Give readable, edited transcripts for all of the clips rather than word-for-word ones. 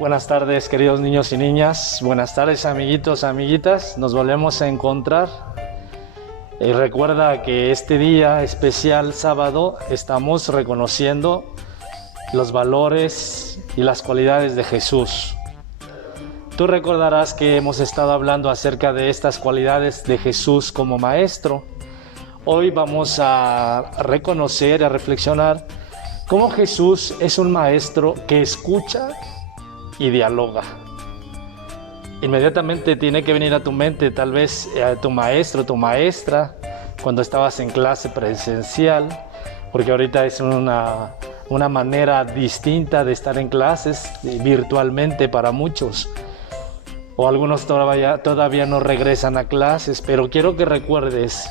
Buenas tardes, queridos niños y niñas. Buenas tardes, amiguitos, amiguitas. Nos volvemos a encontrar. Recuerda que este día especial, sábado, estamos reconociendo los valores y las cualidades de Jesús. Tú recordarás que hemos estado hablando acerca de estas cualidades de Jesús como maestro. Hoy vamos a reconocer y a reflexionar cómo Jesús es un maestro que escucha y dialoga. Inmediatamente tiene que venir a tu mente tal vez tu maestro, tu maestra, cuando estabas en clase presencial, porque ahorita es una manera distinta de estar en clases virtualmente para muchos, o algunos todavía no regresan a clases, pero quiero que recuerdes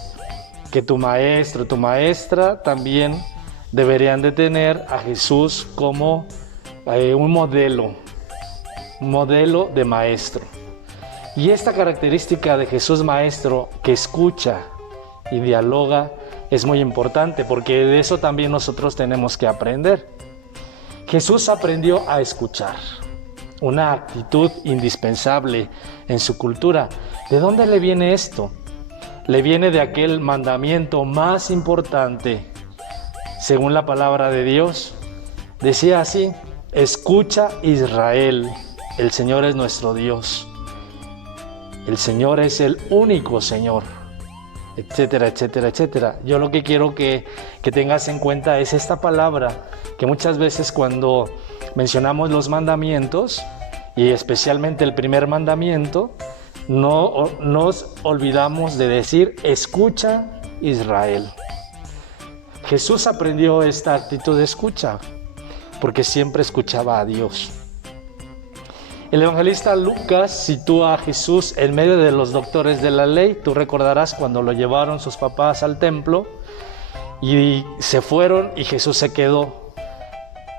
que tu maestro, tu maestra también deberían de tener a Jesús como un modelo de maestro. Y esta característica de Jesús maestro que escucha y dialoga es muy importante, porque de eso también nosotros tenemos que aprender. Jesús aprendió a escuchar, una actitud indispensable en su cultura. ¿De dónde le viene esto? Le viene de aquel mandamiento más importante, según la palabra de Dios. Decía así: escucha, Israel, el Señor es nuestro Dios. El Señor es el único Señor, etcétera, etcétera, etcétera. Yo lo que quiero que tengas en cuenta es esta palabra, que muchas veces cuando mencionamos los mandamientos, y especialmente el primer mandamiento, no nos olvidamos de decir: escucha, Israel. Jesús aprendió esta actitud de escucha porque siempre escuchaba a Dios. El evangelista Lucas sitúa a Jesús en medio de los doctores de la ley. Tú recordarás cuando lo llevaron sus papás al templo y se fueron y Jesús se quedó.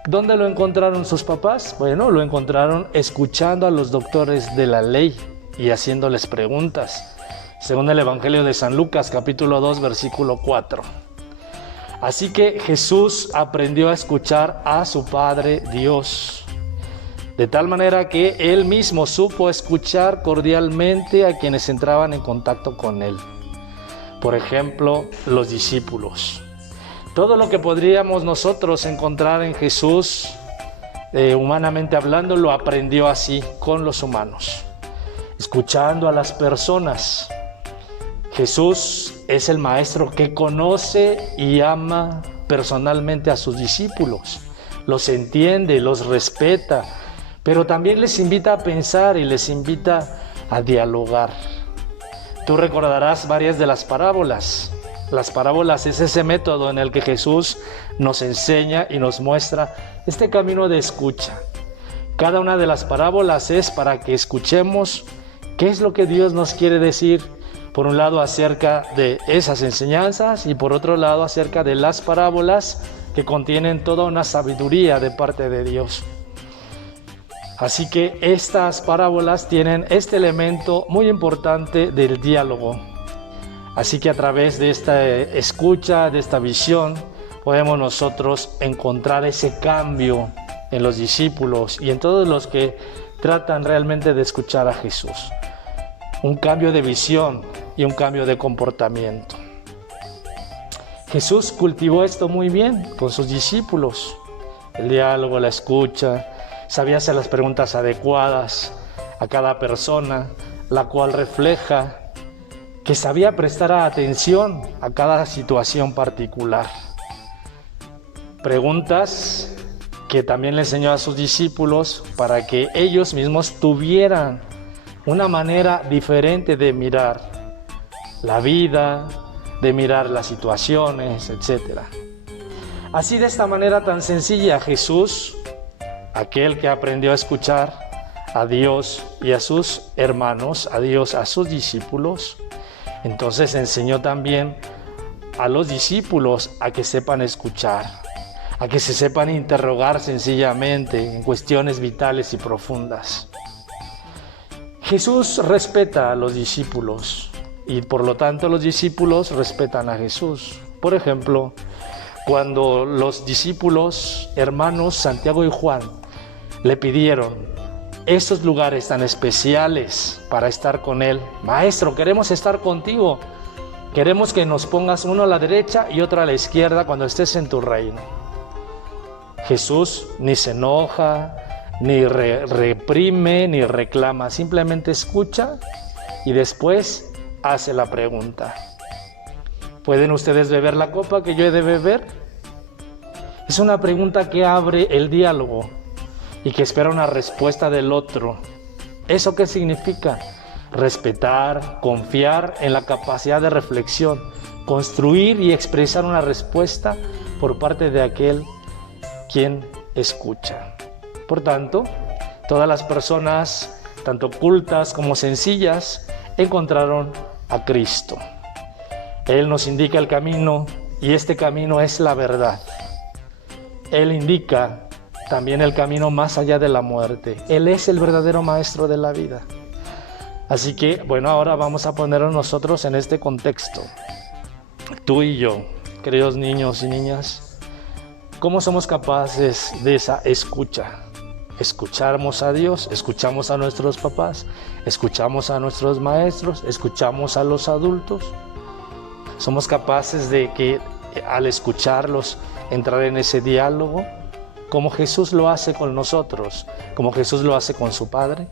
¿Dónde lo encontraron sus papás? Bueno, lo encontraron escuchando a los doctores de la ley y haciéndoles preguntas, según el Evangelio de San Lucas, capítulo 2, versículo 4. Así que Jesús aprendió a escuchar a su Padre Dios, de tal manera que Él mismo supo escuchar cordialmente a quienes entraban en contacto con Él. Por ejemplo, los discípulos. Todo lo que podríamos nosotros encontrar en Jesús, humanamente hablando, lo aprendió así con los humanos, escuchando a las personas. Jesús es el maestro que conoce y ama personalmente a sus discípulos, los entiende, los respeta, pero también les invita a pensar y les invita a dialogar. Tú recordarás varias de las parábolas. Las parábolas es ese método en el que Jesús nos enseña y nos muestra este camino de escucha. Cada una de las parábolas es para que escuchemos qué es lo que Dios nos quiere decir, por un lado acerca de esas enseñanzas y por otro lado acerca de las parábolas que contienen toda una sabiduría de parte de Dios. Así que estas parábolas tienen este elemento muy importante del diálogo. Así que a través de esta escucha, de esta visión, podemos nosotros encontrar ese cambio en los discípulos y en todos los que tratan realmente de escuchar a Jesús. Un cambio de visión y un cambio de comportamiento. Jesús cultivó esto muy bien con sus discípulos. El diálogo, la escucha, sabía hacer las preguntas adecuadas a cada persona, la cual refleja que sabía prestar atención a cada situación particular. Preguntas que también le enseñó a sus discípulos para que ellos mismos tuvieran una manera diferente de mirar la vida, de mirar las situaciones, etc. Así, de esta manera tan sencilla, Jesús, aquel que aprendió a escuchar a Dios y a sus hermanos, a Dios, a sus discípulos, entonces enseñó también a los discípulos a que sepan escuchar, a que se sepan interrogar sencillamente en cuestiones vitales y profundas. Jesús respeta a los discípulos y por lo tanto los discípulos respetan a Jesús. Por ejemplo, cuando los discípulos hermanos Santiago y Juan le pidieron estos lugares tan especiales para estar con Él. Maestro, queremos estar contigo. Queremos que nos pongas uno a la derecha y otro a la izquierda cuando estés en tu reino. Jesús ni se enoja, ni reprime, ni reclama. Simplemente escucha y después hace la pregunta. ¿Pueden ustedes beber la copa que yo he de beber? Es una pregunta que abre el diálogo y que espera una respuesta del otro. ¿Eso qué significa? Respetar, confiar en la capacidad de reflexión, construir y expresar una respuesta por parte de aquel quien escucha. Por tanto, todas las personas, tanto cultas como sencillas, encontraron a Cristo. Él nos indica el camino y este camino es la verdad. Él indica también el camino más allá de la muerte. Él es el verdadero maestro de la vida. Así que, bueno, ahora vamos a ponernos nosotros en este contexto. Tú y yo, queridos niños y niñas, ¿cómo somos capaces de esa escucha? Escuchamos a Dios, escuchamos a nuestros papás, escuchamos a nuestros maestros, escuchamos a los adultos. Somos capaces de que al escucharlos entrar en ese diálogo, como Jesús lo hace con nosotros, como Jesús lo hace con su Padre.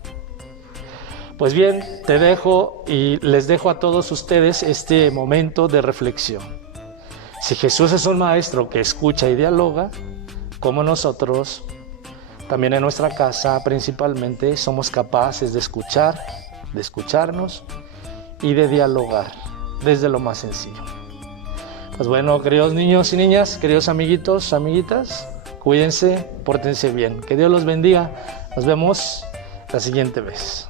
Pues bien, te dejo y les dejo a todos ustedes este momento de reflexión. Si Jesús es un maestro que escucha y dialoga, como nosotros, también en nuestra casa principalmente somos capaces de escuchar, de escucharnos y de dialogar desde lo más sencillo. Pues bueno, queridos niños y niñas, queridos amiguitos, amiguitas, cuídense, pórtense bien. Que Dios los bendiga. Nos vemos la siguiente vez.